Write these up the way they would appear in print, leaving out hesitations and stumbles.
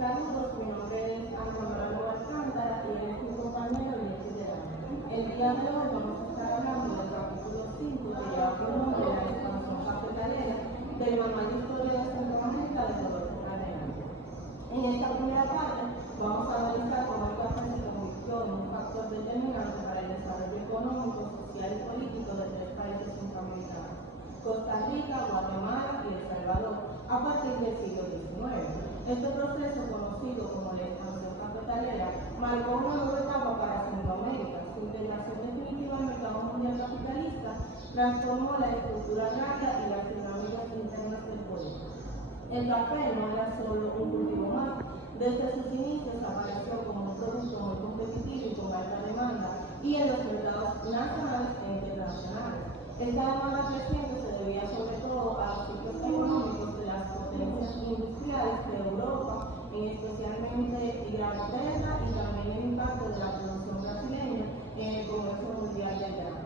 Saludos, mi nombre es Ana Manuel Alcántara y es mi compañero y estudiante. El día de hoy vamos a estar hablando del capítulo 5 que lleva por nombre la expansión cafetalera del manual de historia de Centroamérica de Rodolfo Carrera. En esta primera parte vamos a analizar cómo el café se convirtió en un factor determinante para el desarrollo económico, social y político de tres países centroamericanos: Costa Rica, Guatemala y El Salvador, a partir del siglo XIX. Este proceso, conocido como la expansión cafetalera, marcó una nueva etapa para Centroamérica. Su integración definitiva al mercado mundial capitalista transformó la estructura agraria y las dinámicas internas del pueblo. El café no era solo un cultivo más. Desde sus inicios apareció como un producto muy competitivo y con alta demanda, y en los mercados nacionales e internacionales. Esta demanda creciente se debía sobre todo a los ciclos económicos de las potencias industriales de Europa, especialmente Inglaterra, y también el impacto de la producción brasileña en el comercio mundial del grano.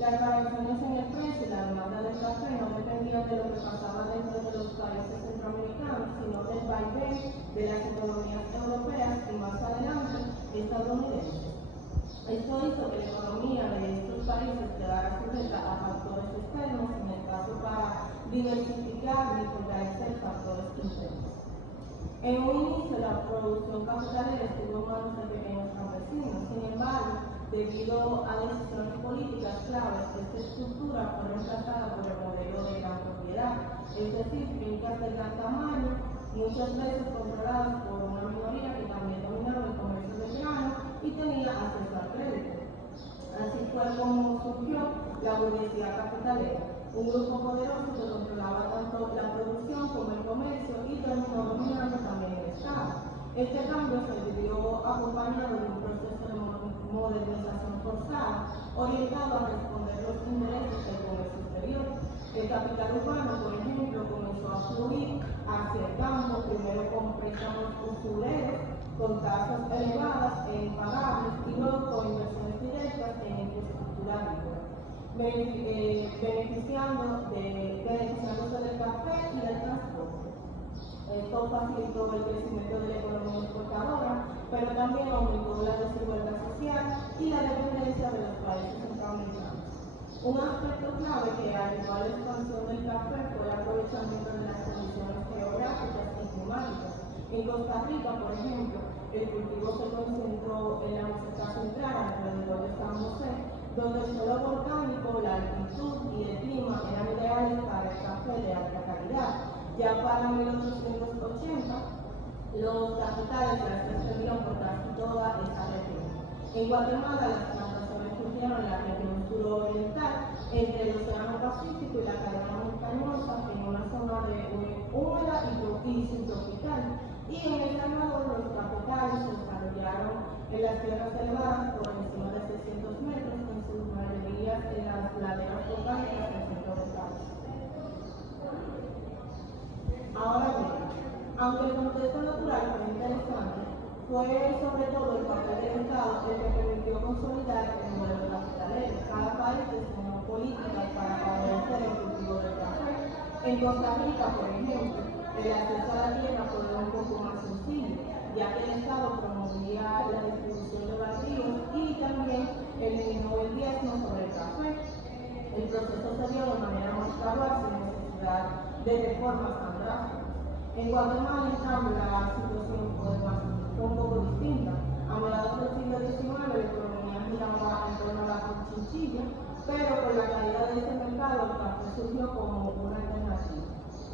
Las variaciones en el precio y la demanda del café no dependían de lo que pasaba dentro de los países centroamericanos, sino del vaivén de las economías europeas y, más adelante, estadounidenses. Esto hizo que la economía de estos países quedara sujeta a factores externos, en el caso para diversificar y fortalecer factores internos. En un inicio, la producción cafetalera estuvo en manos de pequeños campesinos. Sin embargo, debido a decisiones políticas claves, esta estructura fue reemplazada por el modelo de gran propiedad, es decir, fincas de gran tamaño, muchas veces controladas por una minoría que también dominaba el comercio del grano y tenía acceso al crédito. Así fue como surgió la burguesía cafetalera, un grupo poderoso que controlaba tanto la producción como el comercio y terminó dominando también el Estado. Este cambio se vivió acompañado de un proceso de modernización forzada, orientado a responder los intereses del comercio exterior. El capital urbano, por ejemplo, comenzó a fluir hacia el campo, primero con préstamos usureros, con tasas elevadas e impagables, y luego con inversiones directas en infraestructura agrícola, beneficiándose del café y del transporte. Esto facilitó el crecimiento de la economía exportadora, pero también aumentó la desigualdad social y la dependencia de los países centroamericanos. Un aspecto clave que ayudó a la expansión del café fue el aprovechamiento de las condiciones geográficas y climáticas. En Costa Rica, por ejemplo, el cultivo se concentró en la meseta central alrededor de San José, donde el suelo volcánico, la altitud y el clima eran ideales para el café de alta calidad. Ya para 1880, los capitales se extendieron por casi toda esa región. En Guatemala, las plantaciones surgieron en la región suroriental, entre el Océano Pacífico y la cadena montañosa, en una zona húmeda y subtropical. Y en El Salvador, los capitales se desarrollaron en las tierras elevadas por encima de 600 metros, en sus mayorías en las laderas volcánicas del centro del país. Ahora bien, aunque el contexto natural fue interesante, fue sobre todo el papel del Estado el que permitió consolidar el modelo capitalero. Cada país diseñó políticas para favorecer el cultivo del café. En Costa Rica, por ejemplo, el acceso a la tierra fue un poco más sencillo, ya que el Estado promovía la distribución de baldíos y también eliminó el diezmo sobre el café. El proceso se dio de manera más gradual, sin necesidad de reformas tan drásticas. En Guatemala, en cambio, la situación fue un poco distinta. A mediados del siglo XIX, la economía giraba en torno a la chinchilla, pero con la caída de ese mercado, el café surgió como una alternativa.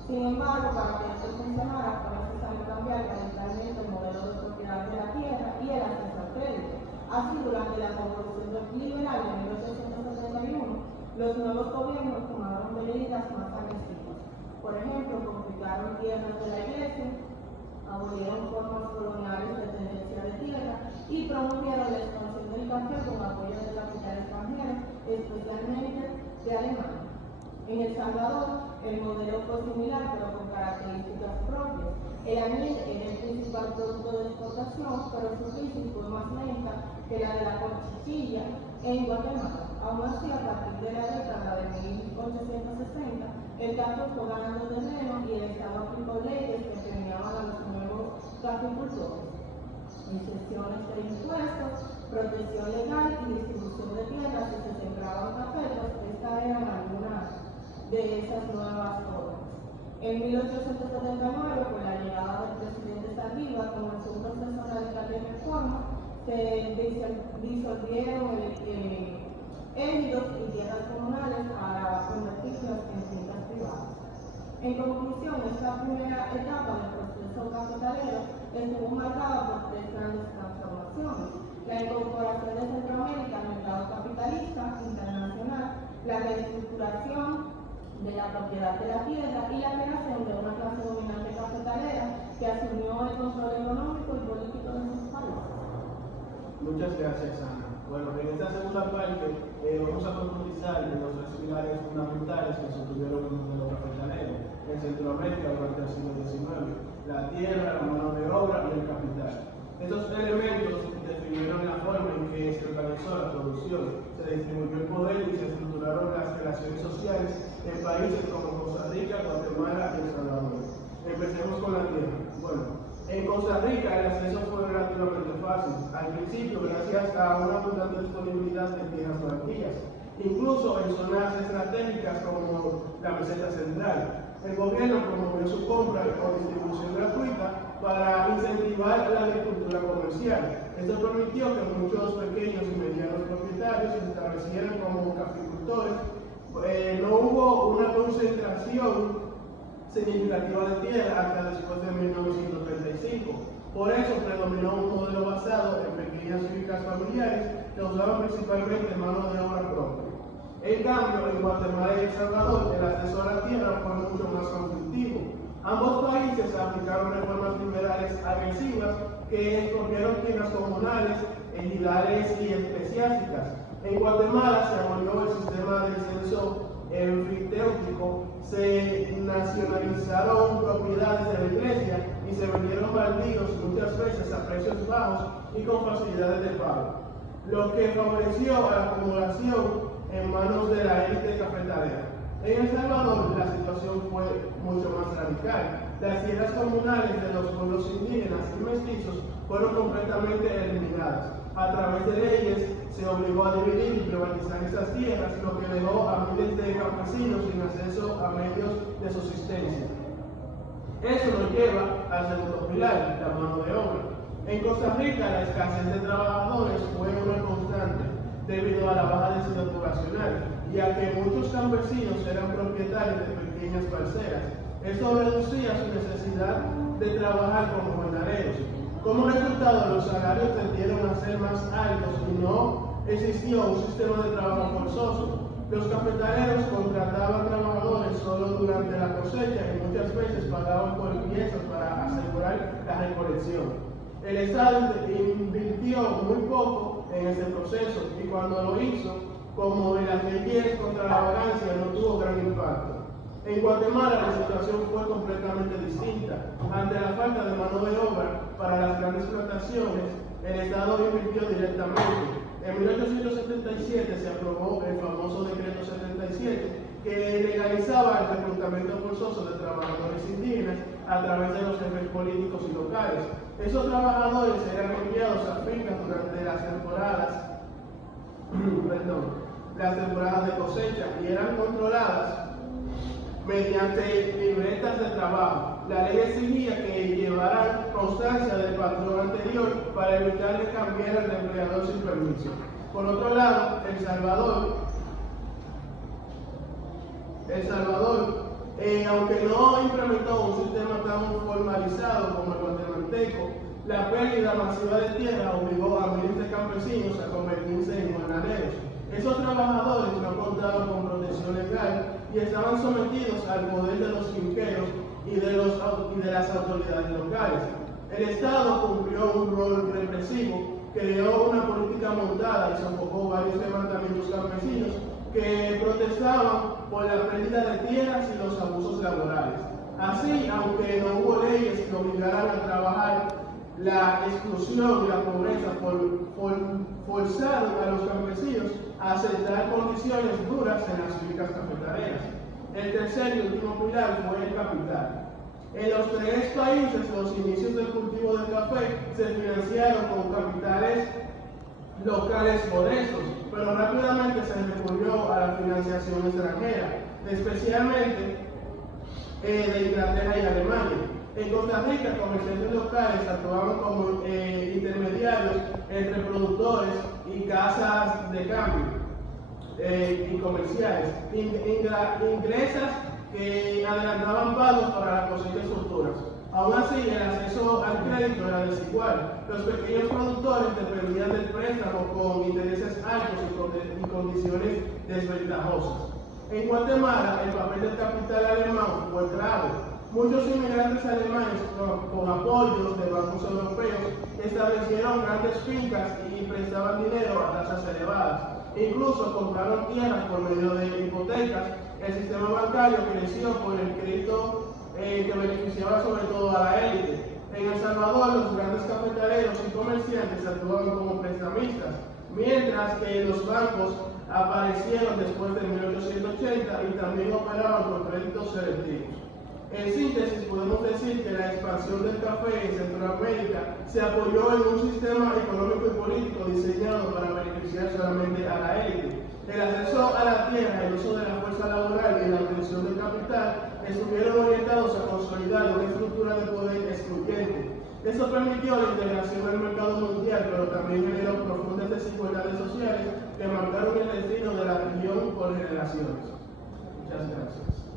Sin embargo, para que esto funcionara, fue necesario cambiar radicalmente el modelo de propiedad de la tierra y el acceso al crédito. Así, durante la Revolución Liberal de 1871, los nuevos gobiernos tomaron medidas más agresivas. Por ejemplo, confiscaron tierras de la iglesia, abolieron formas coloniales de tenencia de tierra y promovieron la expansión del café con apoyo del capital extranjero, especialmente de Alemania. En El Salvador, el modelo fue similar, pero con características propias. El añil era el principal producto de exportación, pero su crisis fue más lenta que la de la conchichilla en Guatemala. Aún así, a partir de la década de 1860, el café fue ganando terreno y el Estado aplicó leyes que premiaban a los nuevos caficultores, exenciones de impuestos, protección legal y distribución de tierras si se sembraban cafetos. Estas eran algunas de esas nuevas órdenes. En 1879, con la llegada del presidente Saldívar, comenzó un proceso radical de reforma. Se disolvieron ejidos y tierras comunales para convertirlas en fincas privadas. En conclusión, esta primera etapa del proceso capitalero estuvo marcada por tres grandes transformaciones: la incorporación de Centroamérica al mercado capitalista internacional, la reestructuración de la propiedad de la tierra y la creación de una clase dominante cafetalera que asumió el control económico y político de sus países. Muchas gracias, Ana. Bueno, en esta segunda parte vamos a profundizar en los tres pilares fundamentales que sostuvieron el modelo cafetalero en Centroamérica durante el siglo XIX: la tierra, la mano de obra y el capital. Estos elementos definieron la forma en que se organizó la producción, se distribuyó el poder y se estructuraron las relaciones sociales en países como Costa Rica, Guatemala y El Salvador. Empecemos con la tierra. Bueno, en Costa Rica el acceso fue relativamente fácil, al principio gracias a una abundante disponibilidad de tierras baldías, incluso en zonas estratégicas como la meseta central. El gobierno promovió su compra o distribución gratuita para incentivar la agricultura comercial. Esto permitió que muchos pequeños y medianos propietarios se establecieran como caficultores. No hubo una concentración significativa de tierra hasta después de 1935. Por eso predominó un modelo basado en pequeñas fincas familiares que usaban principalmente mano de obra propia. En cambio, en Guatemala y El Salvador, el acceso a la tierra fue mucho más conflictivo. Ambos países aplicaron reformas liberales agresivas que escogieron tierras comunales, ejidales y eclesiásticas. En Guatemala se abolió el sistema del censo enfiteutístico, se nacionalizaron propiedades de la iglesia y se vendieron baldíos muchas veces a precios bajos y con facilidades de pago, lo que favoreció a la acumulación en manos de la élite cafetalera. En El Salvador la situación fue mucho más radical. Las tierras comunales de los pueblos indígenas y mestizos fueron completamente eliminadas. A través de leyes se obligó a dividir y privatizar esas tierras, lo que dejó a miles de campesinos sin acceso a medios de subsistencia. Eso nos lleva al segundo pilar, la mano de obra. En Costa Rica la escasez de trabajadores fue una constante debido a la baja densidad poblacional y a que muchos campesinos eran propietarios de pequeñas parcelas. Esto reducía su necesidad de trabajar como jornaleros. Como resultado, los salarios tendieron a ser más altos y no existió un sistema de trabajo forzoso. Los cafetaleros contrataban trabajadores solo durante la cosecha y muchas veces pagaban por piezas para asegurar la recolección. El Estado invirtió muy poco en ese proceso y cuando lo hizo, como en las leyes contra la vagancia, no tuvo gran impacto. En Guatemala la situación fue completamente distinta. Ante la falta de mano de obra para las grandes plantaciones, el Estado invirtió directamente. En 1877 se aprobó el famoso Decreto 77, que legalizaba el reclutamiento forzoso de trabajadores indígenas a través de los jefes políticos y locales. Esos trabajadores eran enviados a fincas durante las temporadas de cosecha y eran controladas mediante libretas de trabajo. La ley exigía que llevaran constancia del patrón anterior para evitar que cambiaran de empleador sin permiso. Por otro lado, El Salvador, aunque no implementó un sistema tan formalizado como el guatemalteco, la pérdida masiva de tierra obligó a miles de campesinos a convertirse en jornaleros. Esos trabajadores no contaban con protección legal y estaban sometidos al poder de los finqueros y de las autoridades locales. El Estado cumplió un rol represivo, creó una política montada y sofocó varios levantamientos campesinos que protestaban por la pérdida de tierras y los abusos laborales. Así, aunque no hubo leyes que obligaran a trabajar, la exclusión y la pobreza forzaron a los campesinos a aceptar condiciones duras en las fincas cafetaleras. El tercer y último pilar fue el capital. En los tres países, los inicios del cultivo de se financiaron con capitales locales modestos, pero rápidamente se recurrió a la financiación extranjera, especialmente de Inglaterra y Alemania. En Costa Rica, comerciantes locales actuaban como intermediarios entre productores y casas de cambio y comerciales, ingresas que adelantaban pagos para las cosechas futuras. Aún así, el acceso al crédito era desigual. Los pequeños productores dependían del préstamo con intereses altos y condiciones desventajosas. En Guatemala, el papel del capital alemán fue clave. Muchos inmigrantes alemanes, con apoyo de bancos europeos, establecieron grandes fincas y prestaban dinero a tasas elevadas. Incluso compraron tierras por medio de hipotecas. El sistema bancario creció por el crédito que beneficiaba sobre todo a la élite. En El Salvador, los grandes cafetaleros y comerciantes actuaban como prestamistas, mientras que los bancos aparecieron después de 1880 y también operaban con créditos selectivos. En síntesis, podemos decir que la expansión del café en Centroamérica se apoyó en un sistema económico y político diseñado para beneficiar solamente a la élite. El acceso a la tierra, el uso de la fuerza laboral y la obtención del capital estuvieron orientados a consolidar una estructura de poder excluyente. Esto permitió la integración al mercado mundial, pero también generó profundas desigualdades sociales que marcaron el destino de la región por generaciones. Muchas gracias.